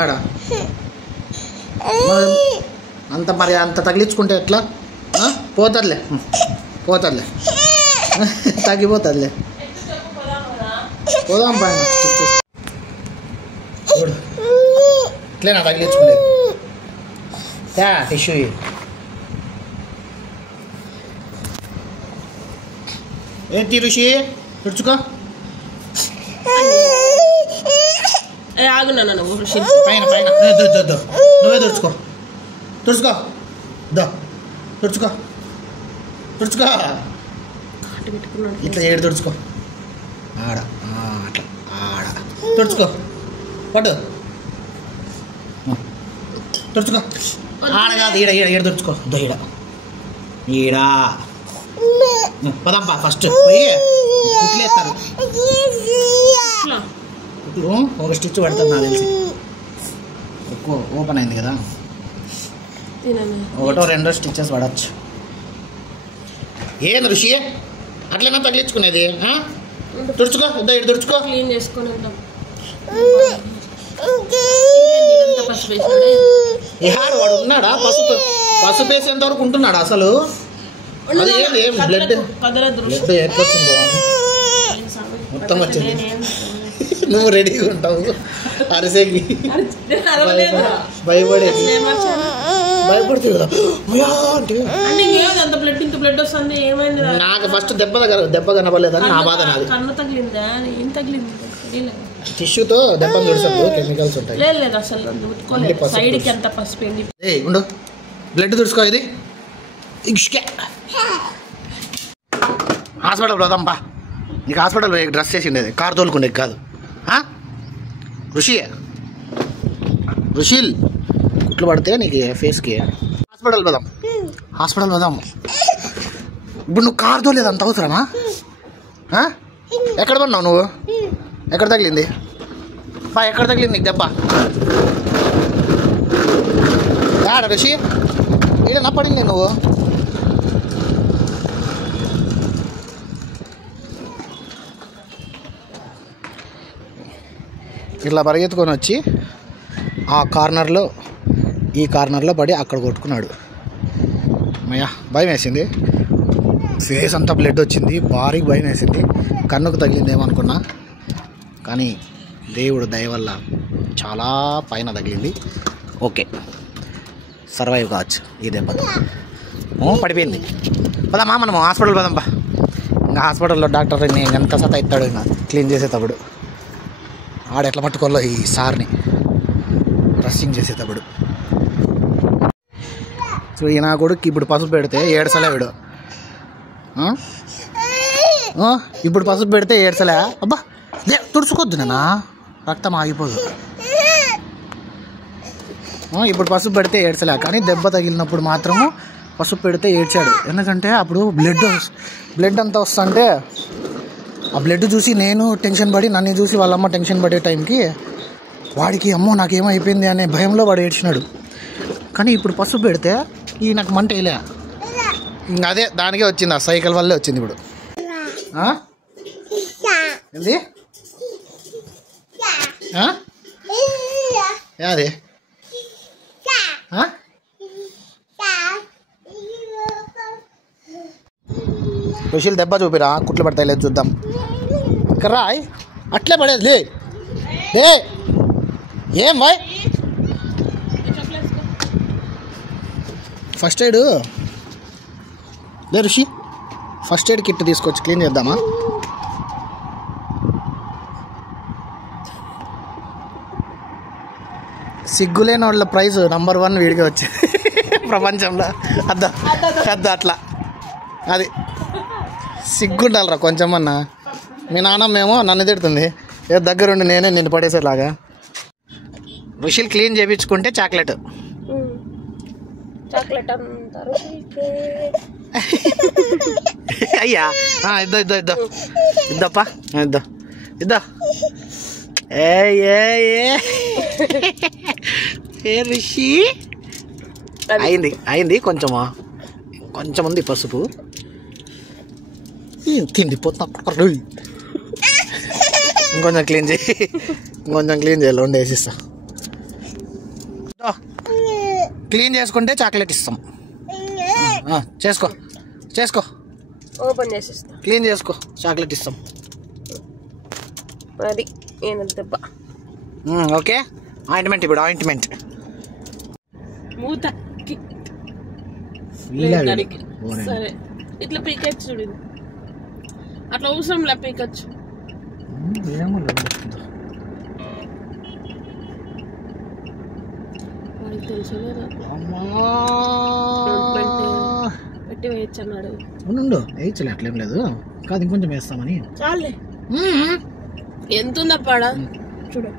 ఏడా అంత మరి అంత తగిలించుకుంటే ఎట్లా? పోతుందిలే పోతుందిలే తగ్గిపోతుందిలే. పోదాం పైన ఇట్లేనా తగిలించుకునేది? టిష్యూ ఏంటి ఋషి తుడుచుకో. పైన పైన నువ్వే తుడుచుకో తుడుచుకో తుడుచుకో తుడుచుకో ఇట్లా ఏడు తుడుచుకో. ఆడ అట్లా ఆడ తుడుచుకో పట్టు తుడుచుకో. ఆడ కాదు ఈడ ఈడ ఏడు తుడుచుకో. ఈడ ఈడ పదంపా ఫస్ట్ పోయి కుట్లేస్తారు. కుట్లు ఒక స్టిచ్ పడుతుంది నాకు తెలిసి. ఓపెన్ అయింది కదా, ఒకటో రెండో స్టిచ్చెస్ పడవచ్చు. ఏం ఋషి అట్లనే తగిలించుకునేది? తుడుచుకో ఇటు తుడుచుకో. వాడు ఉన్నాడా? పసుపు వేసేంత వరకు ఉంటున్నాడా అసలు? అది ఏంటి బ్లడ్ బ్లడ్ ఎట్లొచ్చింది మొత్తం వచ్చింది. నువ్వు రెడీగా ఉంటావు అరిసేకి భయపడేది. భయపడుతుంది కదా నాకు ఫస్ట్ దెబ్బ కనపడలేదని నా బాధ. నాది టిష్యూతో దెబ్బ తుడుచదు, కెమికల్స్ ఉంటాయి. ఉండు బ్లడ్ తుడుచుకో. ఇది హాస్పిటల్ పోదాంపా. నీకు హాస్పిటల్ డ్రెస్ చేసిండేది కారు తోలుకుండేది కాదు. రుషిల్ కుట్లు పడితే నీకు ఫేస్కి. హాస్పిటల్ పోదాం హాస్పిటల్ పోదాం. ఇప్పుడు నువ్వు కారు తోలేదు అంత అవసరమా? ఎక్కడ పడినావు నువ్వు? ఎక్కడ తగిలింది ఎక్కడ తగిలింది నీకు దెబ్బ? ఆడ రుషి ఏదన్నా పడింది నువ్వు? ఇట్లా పరిగెత్తుకొని వచ్చి ఆ కార్నర్లో ఈ కార్నర్లో పడి అక్కడ కొట్టుకున్నాడు. అమ్మయ్యా భయం వేసింది. ఫేస్ అంతా బ్లడ్ వచ్చింది, భారీగా భయం వేసింది. కన్నుకు తగిలిందేమనుకున్నా, కానీ దేవుడు దయ వల్ల చాలా పైన తగిలింది. ఓకే సర్వైవ్ కావచ్చు ఈ దెబ్బతో. పడిపోయింది. పదమ్మా మనము హాస్పిటల్ పదమ్మా. ఇంకా హాస్పిటల్లో డాక్టర్ ఎంత సత ఇస్తాడు ఇంకా క్లీన్ చేసేటప్పుడు. ఆడ ఎట్లా పట్టుకోవాలో ఈ సార్ని డ్రెస్సింగ్ చేసేటప్పుడు. సో ఈయన కొడుకు ఇప్పుడు పసుపు పెడితే ఏడ్చలే వీడు. ఇప్పుడు పసుపు పెడితే ఏడ్చలే. అబ్బా తుడుచుకోద్దు నాన్న, రక్తం ఆగిపోదు. ఇప్పుడు పసుపు పెడితే ఏడ్చలే, కానీ దెబ్బ తగిలినప్పుడు మాత్రము పసుపు పెడితే ఏడ్చాడు. ఎందుకంటే అప్పుడు బ్లడ్ అంతా వస్తుంటే ఆ బ్లడ్ చూసి నేను టెన్షన్ పడి, నన్ను చూసి వాళ్ళమ్మ టెన్షన్ పడే టైంకి వాడికి అమ్మో నాకేమైపోయింది అనే భయంలో వాడు ఏడ్చినాడు. కానీ ఇప్పుడు పసుపు పెడితే ఈ నాకు మంట వేయలే. ఇంకా అదే దానికే వచ్చింది, ఆ సైకిల్ వల్లే వచ్చింది. ఇప్పుడు ఏంది అదే రుషిల్ దెబ్బ చూపిరా, కుట్లు పడతాయి లేదు చూద్దాం. ఇక్కడ రాయ్ అట్లే పడేది లే. ఏం బాయ్ ఫస్ట్ ఎయిడ్ లే ఋషి, ఫస్ట్ ఎయిడ్ కిట్ తీసుకొచ్చి క్లీన్ చేద్దామా? సిగ్గులేని వాళ్ళ ప్రైజ్ నంబర్ 1 వీడిగా వచ్చింది ప్రపంచంలో. అద్దా అట్లా అది సిగ్గుండాలరా కొంచెమన్నా. మీ నాన్నమ్మేమో నన్ను తిడుతుంది, ఏ దగ్గరుండి నేనే నిన్ను పడేసేలాగా. రుషిల్ క్లీన్ చేయించుకుంటే చాక్లెట్ అయ్యా ఇద్దప్పా ఇద్దా. ఏ రిషి అయింది కొంచెమా, కొంచెం ఉంది పసుపు. తిండి పోతా ఇంకొంచెం క్లీన్ చేయాలి, వండేసిస్తా. క్లీన్ చేసుకుంటే చాక్లెట్ ఇస్తాం. చేసుకో చేసుకో, ఓపెన్ చేసిస్తా. క్లీన్ చేసుకో, చాక్లెట్ ఇస్తాం. అది ఏనంత దెబ్బ. ఓకే, ఆయింట్మెంట్ ఇప్పుడు ఆయింట్మెంట్. మూతకి సరే ఇట్లా పీకచ్చు చూడు. అట్లా అవసరంలా పీకచ్చు. పెట్టి వేయచ్చు అన్నాడు. ఉండు వేయచ్చులే, అట్లేం లేదు. కాదు ఇంకొంచెం వేస్తామని. చాలే. ఎంత ఉందప్పాడా చూడు.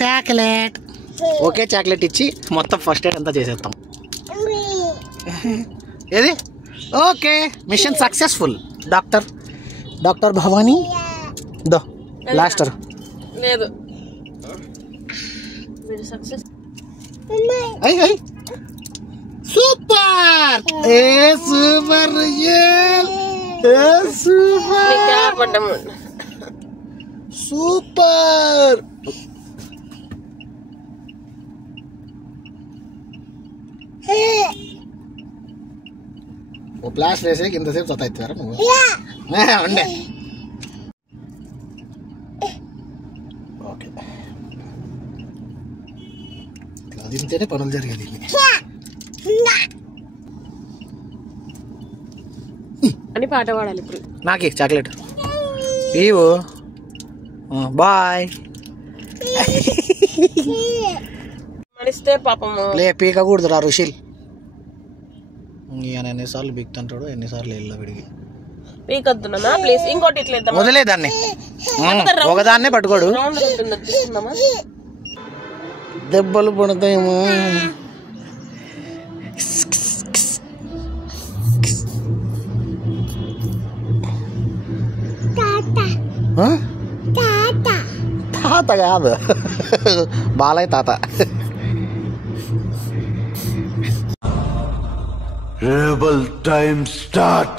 చాక్లెట్. ఓకే, చాక్లెట్ ఇచ్చి మొత్తం ఫస్ట్ ఎయిడ్ అంతా చేసేస్తాం. ఏది? Okay, mission successful. Doctor Bhavani దో లాస్టర్ లేదు. సక్సెస్. Super super super. ఓ ప్లాస్ వేసే ఇంతసేపు సతాయిస్తారా నువ్వు? ఉండే. ఓకే, అది ఇంతేనే పనులు జరిగేది. అని పాట పాడాలి ఇప్పుడు. నాకే చాక్లెట్ ఇవ్వు. బాయ్. మడిస్తే పాపము లే పీకకూడదు రా రుషిల్. ఈయన ఎన్నిసార్లు బిక్తుంటాడు, ఎన్నిసార్లు వెళ్ళా విడిగి. పీకొద్దునా ప్లీజ్. ఇంకోటి ఇట్లా వదిలే దాన్ని, ఒకదాన్నే పట్టుకోడు. దెబ్బలు పడతాయేమో. తాత కాదు, బాలయ్య తాత. Rebel time start.